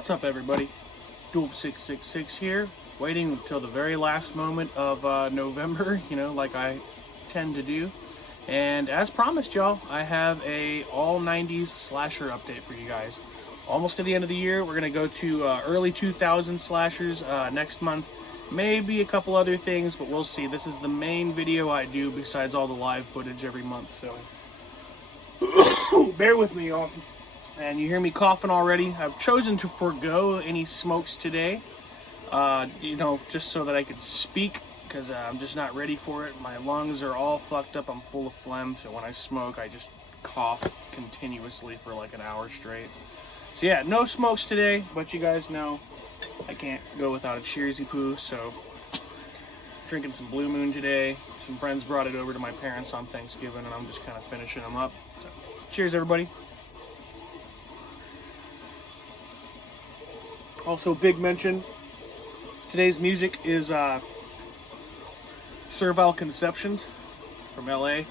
What's up, everybody? Dual666 here, waiting until the very last moment of November, like I tend to do. And as promised, y'all, I have a all 90s slasher update for you guys. Almost to the end of the year, we're going to go to early 2000 slashers next month. Maybe a couple other things, but we'll see. This is the main video I do besides all the live footage every month, so bear with me, y'all. And you hear me coughing already. I've chosen to forego any smokes today, just so that I could speak, because I'm just not ready for it. My lungs are all fucked up. I'm full of phlegm, so when I smoke, I just cough continuously for like an hour straight. So yeah, no smokes today, but you guys know I can't go without a cheersy poo, so drinking some Blue Moon today. Some friends brought it over to my parents on Thanksgiving, and I'm just kind of finishing them up. So cheers, everybody. Also, big mention, today's music is Servile Conceptions from LA.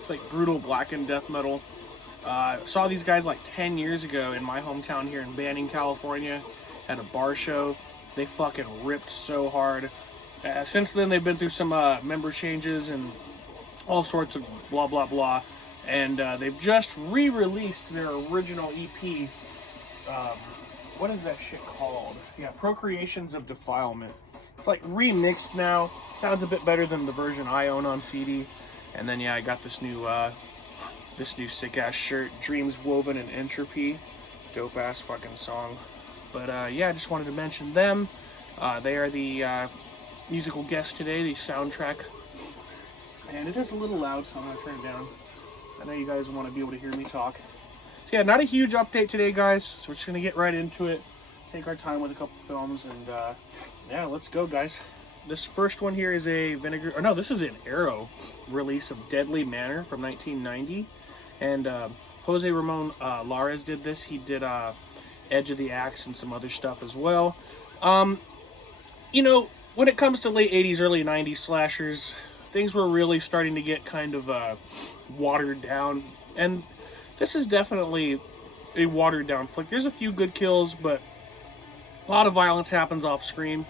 It's like brutal blackened death metal. Saw these guys like 10 years ago in my hometown here in Banning, California, at a bar show. They fucking ripped so hard. Since then, they've been through some member changes and all sorts of blah, blah, blah. And they've just re-released their original EP. What is that shit called? Yeah, Procreations of Defilement. It's like remixed now. Sounds a bit better than the version I own on CD. And then yeah, I got this new sick ass shirt, Dreams Woven in Entropy. Dope ass fucking song. But yeah, I just wanted to mention them. They are the musical guest today, the soundtrack. And it is a little loud, so I'm gonna turn it down. So I know you guys want to be able to hear me talk. So yeah, not a huge update today, guys, so we're just going to get right into it, take our time with a couple films, and yeah, let's go, guys. This first one here is a this is an Arrow release of Deadly Manor from 1990, and Jose Ramon Lares did this. He did Edge of the Axe and some other stuff as well. When it comes to late 80s, early 90s slashers, things were really starting to get kind of watered down, and this is definitely a watered down flick. There's a few good kills, but a lot of violence happens off screen.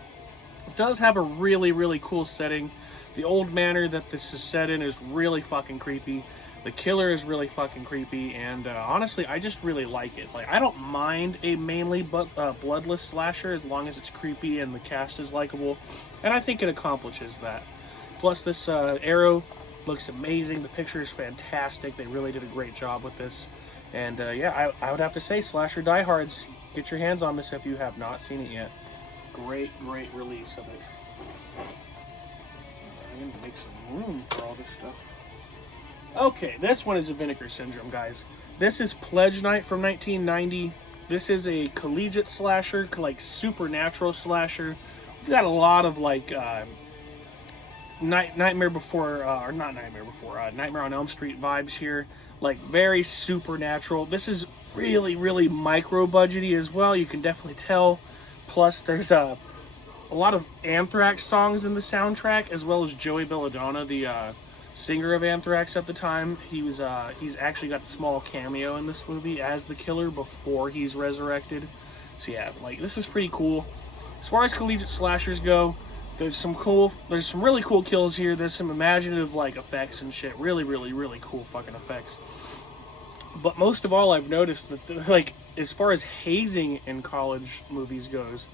It does have a really, really cool setting. The old manor that this is set in is really fucking creepy. The killer is really fucking creepy, and honestly, I just really like it. Like, I don't mind a mainly bloodless slasher as long as it's creepy and the cast is likable, and I think it accomplishes that. Plus, this Arrow looks amazing. The picture is fantastic. They really did a great job with this. And yeah, I would have to say, slasher diehards, get your hands on this if you have not seen it yet. Great, great release of it. I'm going to make some room for all this stuff. Okay, this one is a Vinegar Syndrome, guys. This is Pledge Night from 1990. This is a collegiate slasher, like supernatural slasher. We've got a lot of like Nightmare on Elm Street vibes here, like very supernatural. This is really, really micro budgety as well, you can definitely tell. Plus there's a lot of Anthrax songs in the soundtrack, as well as Joey Belladonna, the singer of Anthrax at the time. He's actually got a small cameo in this movie as the killer before he's resurrected. So yeah, like, this is pretty cool. As far as collegiate slashers go, there's some really cool kills here. There's some imaginative like effects and shit. Really, really, really cool fucking effects. But most of all, I've noticed that like, as far as hazing in college movies goes,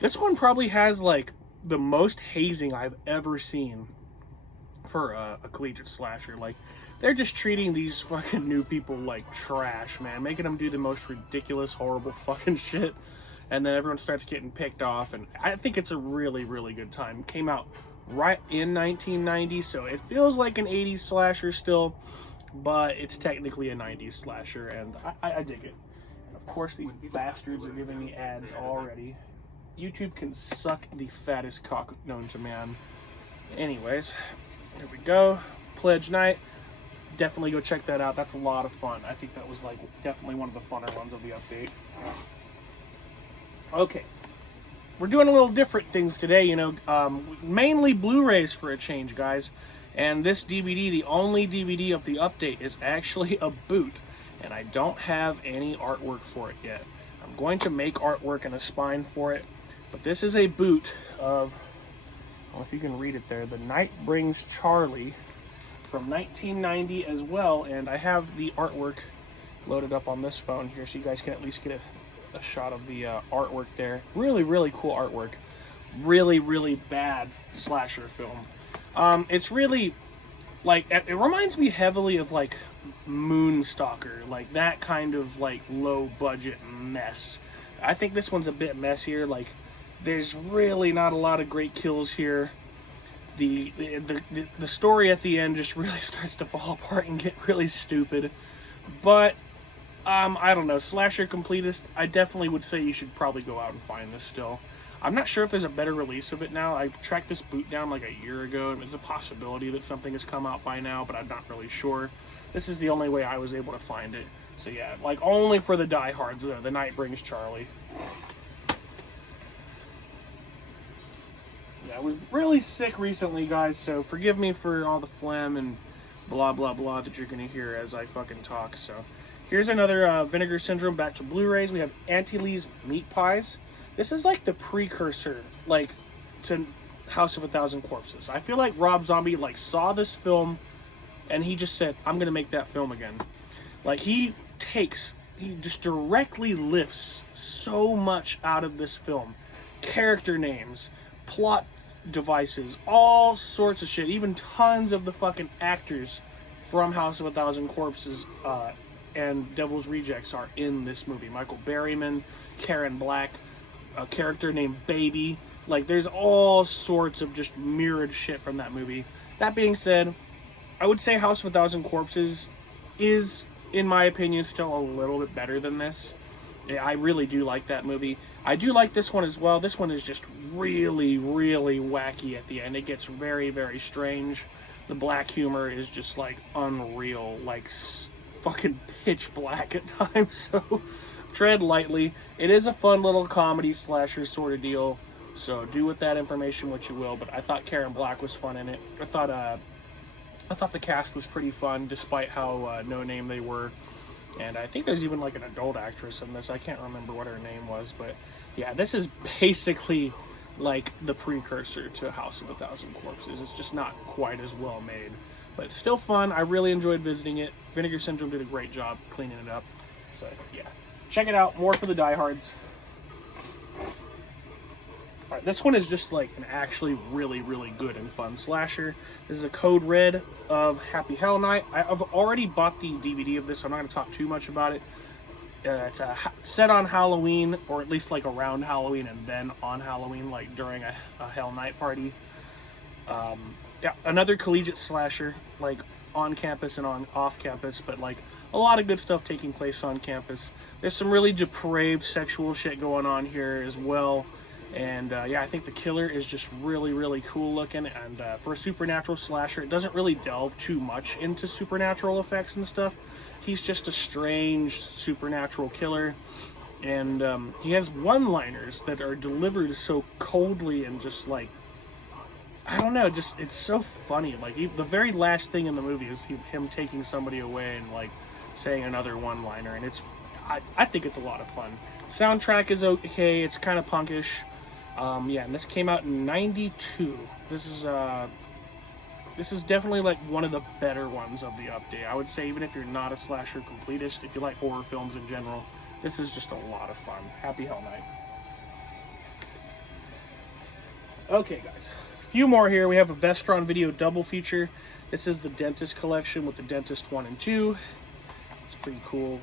this one probably has like the most hazing I've ever seen for a collegiate slasher. Like, they're just treating these fucking new people like trash, man, making them do the most ridiculous, horrible fucking shit. And then everyone starts getting picked off, and I think it's a really, really good time. It came out right in 1990, so it feels like an 80s slasher still, but it's technically a 90s slasher, and I dig it. And of course, these bastards are giving me ads already. YouTube can suck the fattest cock known to man. Anyways, here we go. Pledge Night. Definitely go check that out. That's a lot of fun. I think that was like definitely one of the funner ones of the update. Okay, we're doing a little different things today, mainly Blu-rays for a change, guys. And this DVD, the only DVD of the update, is actually a boot, and I don't have any artwork for it yet. I'm going to make artwork and a spine for it, but this is a boot of, I don't know if you can read it there, The Night Brings Charlie from 1990 as well, and I have the artwork loaded up on this phone here so you guys can at least get a shot of the artwork there. Really, really cool artwork. Really, really bad slasher film. It's really, like, it reminds me heavily of, like, Moonstalker, like that kind of, like, low-budget mess. I think this one's a bit messier. Like, there's really not a lot of great kills here. The story at the end just really starts to fall apart and get really stupid. But, I don't know, slasher completist, I definitely would say you should probably go out and find this still. I'm not sure if there's a better release of it now. I tracked this boot down like a year ago, and there's a possibility that something has come out by now, but I'm not really sure. This is the only way I was able to find it. So yeah, like, only for the diehards, The Night Brings Charlie. Yeah, I was really sick recently, guys, so forgive me for all the phlegm and blah, blah, blah that you're going to hear as I fucking talk. So here's another Vinegar Syndrome back to Blu-rays. We have Auntie Lee's Meat Pies. This is like the precursor, like, to House of a Thousand Corpses. I feel like Rob Zombie, like, saw this film and he just said, I'm going to make that film again. Like, he just directly lifts so much out of this film. Character names, plot devices, all sorts of shit. Even tons of the fucking actors from House of a Thousand Corpses and Devil's Rejects are in this movie. Michael Berryman, Karen Black, a character named Baby. Like, there's all sorts of just mirrored shit from that movie. That being said, I would say House of a Thousand Corpses is, in my opinion, still a little bit better than this. I really do like that movie. I do like this one as well. This one is just really, really wacky at the end. It gets very, very strange. The black humor is just, like, unreal. Like, fucking pitch black at times. So tread lightly. It is a fun little comedy slasher sort of deal, so do with that information what you will. But I thought Karen Black was fun in it. I thought the cast was pretty fun, despite how no name they were. And I think there's even like an adult actress in this. I can't remember what her name was, but yeah, this is basically like the precursor to House of a Thousand Corpses. It's just not quite as well made, but still fun. I really enjoyed visiting it. Vinegar Syndrome did a great job cleaning it up. So yeah, check it out. More for the diehards. Alright, this one is just like an actually really, really good and fun slasher. This is a Code Red of Happy Hell Night. I've already bought the DVD of this, so I'm not going to talk too much about it. It's set on Halloween, or at least like around Halloween and then on Halloween, like during a Hell Night party. Yeah, another collegiate slasher, like on campus and off campus, but like a lot of good stuff taking place on campus. There's some really depraved sexual shit going on here as well. And yeah, I think the killer is just really, really cool looking. And for a supernatural slasher, it doesn't really delve too much into supernatural effects and stuff. He's just a strange supernatural killer. And he has one-liners that are delivered so coldly and just like, I don't know, just it's so funny. Like, the very last thing in the movie is him taking somebody away and like saying another one-liner. And I think it's a lot of fun. Soundtrack is okay. It's kind of punkish. Yeah, and this came out in '92. This is definitely like one of the better ones of the update. I would say, even if you're not a slasher completist, if you like horror films in general, this is just a lot of fun. Happy Hell Night. Okay, guys, a few more here. We have a Vestron Video double feature. This is the Dentist collection with the Dentist 1 and 2. It's pretty cool,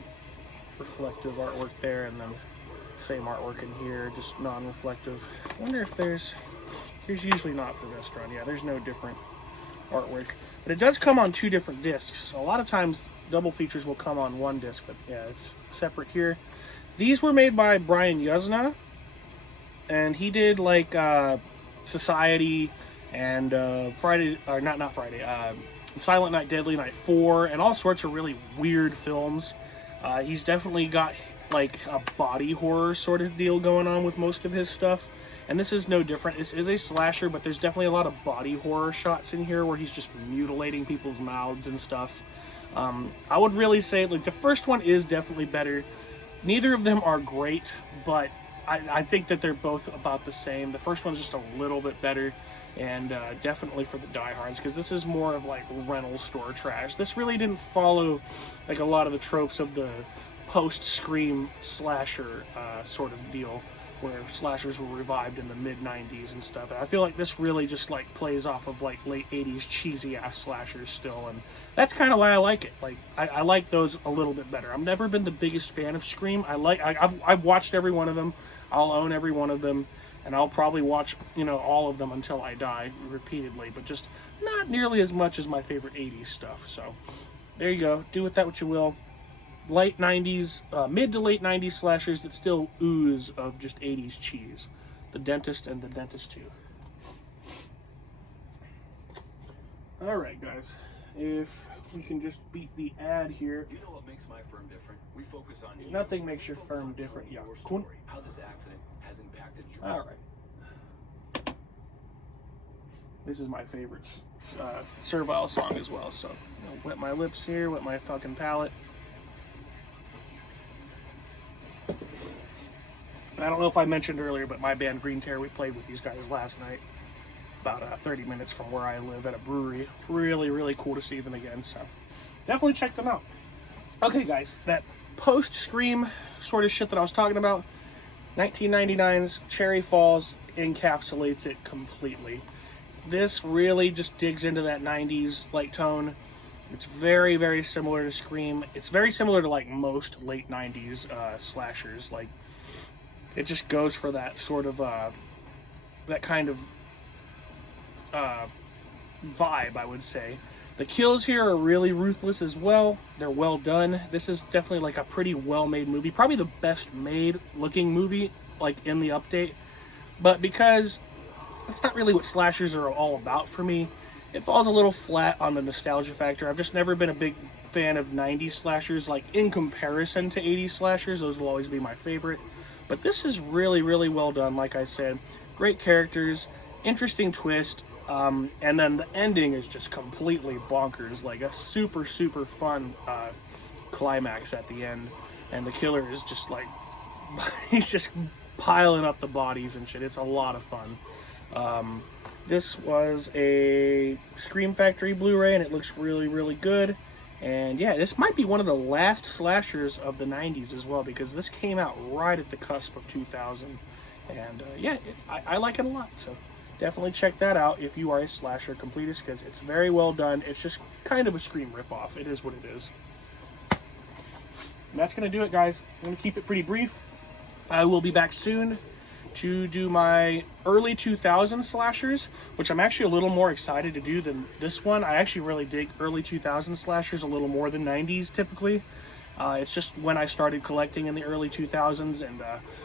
reflective artwork there, and then same artwork in here, just non-reflective. I wonder if there's usually not for Vestron. Yeah, there's no different artwork, but it does come on 2 different discs. A lot of times double features will come on 1 disc, but yeah, it's separate here. These were made by Brian Yuzna, and he did like Society and Silent Night, Deadly Night 4, and all sorts of really weird films. He's definitely got like a body horror sort of deal going on with most of his stuff, and this is no different. This is a slasher, but there's definitely a lot of body horror shots in here where he's just mutilating people's mouths and stuff. I would really say like the first one is definitely better. Neither of them are great, but I think that they're both about the same. The first one's just a little bit better, and definitely for the diehards, because this is more of like rental store trash. This really didn't follow like a lot of the tropes of the post-Scream slasher sort of deal, where slashers were revived in the mid-90s and stuff. And I feel like this really just like plays off of like late 80s cheesy ass slashers still, and that's kind of why I like it. Like I like those a little bit better. I've never been the biggest fan of Scream. I've watched every one of them. I'll own every one of them, and I'll probably watch, you know, all of them until I die repeatedly, but just not nearly as much as my favorite 80s stuff. So there you go. Do with that what you will. Late 90s, mid to late 90s slashers that still ooze of just 80s cheese. The Dentist and The Dentist 2. Alright guys, if we can just beat the ad here. You know what makes my firm different? We focus on you. Nothing makes your firm different. Yeah. Your story, how this accident has impacted your Alright. This is my favorite Servile song as well, so you know, wet my lips here, wet my fucking palate. I don't know if I mentioned earlier, but my band Green Terror, we played with these guys last night, about 30 minutes from where I live at a brewery. Really, really cool to see them again, so definitely check them out. Okay, guys, that post-Scream sort of shit that I was talking about, 1999's Cherry Falls encapsulates it completely. This really just digs into that 90s like tone. It's very, very similar to Scream. It's very similar to like most late 90s slashers. Like, it just goes for that sort of that kind of vibe, I would say. The kills here are really ruthless as well. They're well done. This is definitely like a pretty well-made movie. Probably the best made looking movie like in the update. But because it's not really what slashers are all about for me, it falls a little flat on the nostalgia factor. I've just never been a big fan of 90s slashers. Like, in comparison to 80s slashers, those will always be my favorite. But this is really, really well done, like I said. Great characters, interesting twist, and then the ending is just completely bonkers. Like a super, super fun climax at the end. And the killer is just like, he's just piling up the bodies and shit. It's a lot of fun. This was a Scream Factory Blu-ray, and it looks really, really good. And yeah, this might be one of the last slashers of the 90s as well, because this came out right at the cusp of 2000. And yeah, I like it a lot. So definitely check that out if you are a slasher completist, because it's very well done. It's just kind of a Scream ripoff. It is what it is. And that's going to do it, guys. I'm going to keep it pretty brief. I will be back soon to do my early 2000s slashers, which I'm actually a little more excited to do than this one. I actually really dig early 2000s slashers a little more than 90s typically. It's just when I started collecting in the early 2000s, and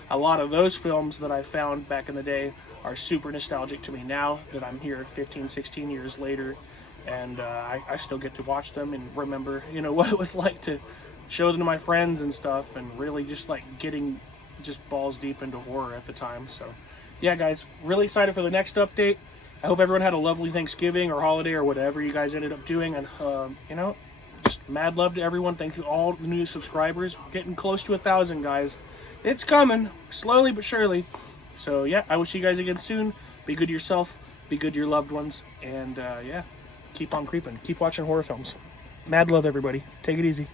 a lot of those films that I found back in the day are super nostalgic to me now that I'm here 15, 16 years later, and I still get to watch them and remember, you know, what it was like to show them to my friends and stuff, and really just like getting just balls deep into horror at the time. So yeah, guys, really excited for the next update. I hope everyone had a lovely Thanksgiving or holiday or whatever you guys ended up doing, and you know, just mad love to everyone. Thank you all the new subscribers. We're getting close to 1,000, guys. It's coming slowly but surely. So yeah, I will see you guys again soon. Be good to yourself, be good to your loved ones, and yeah, keep on creeping, keep watching horror films. Mad love, everybody. Take it easy.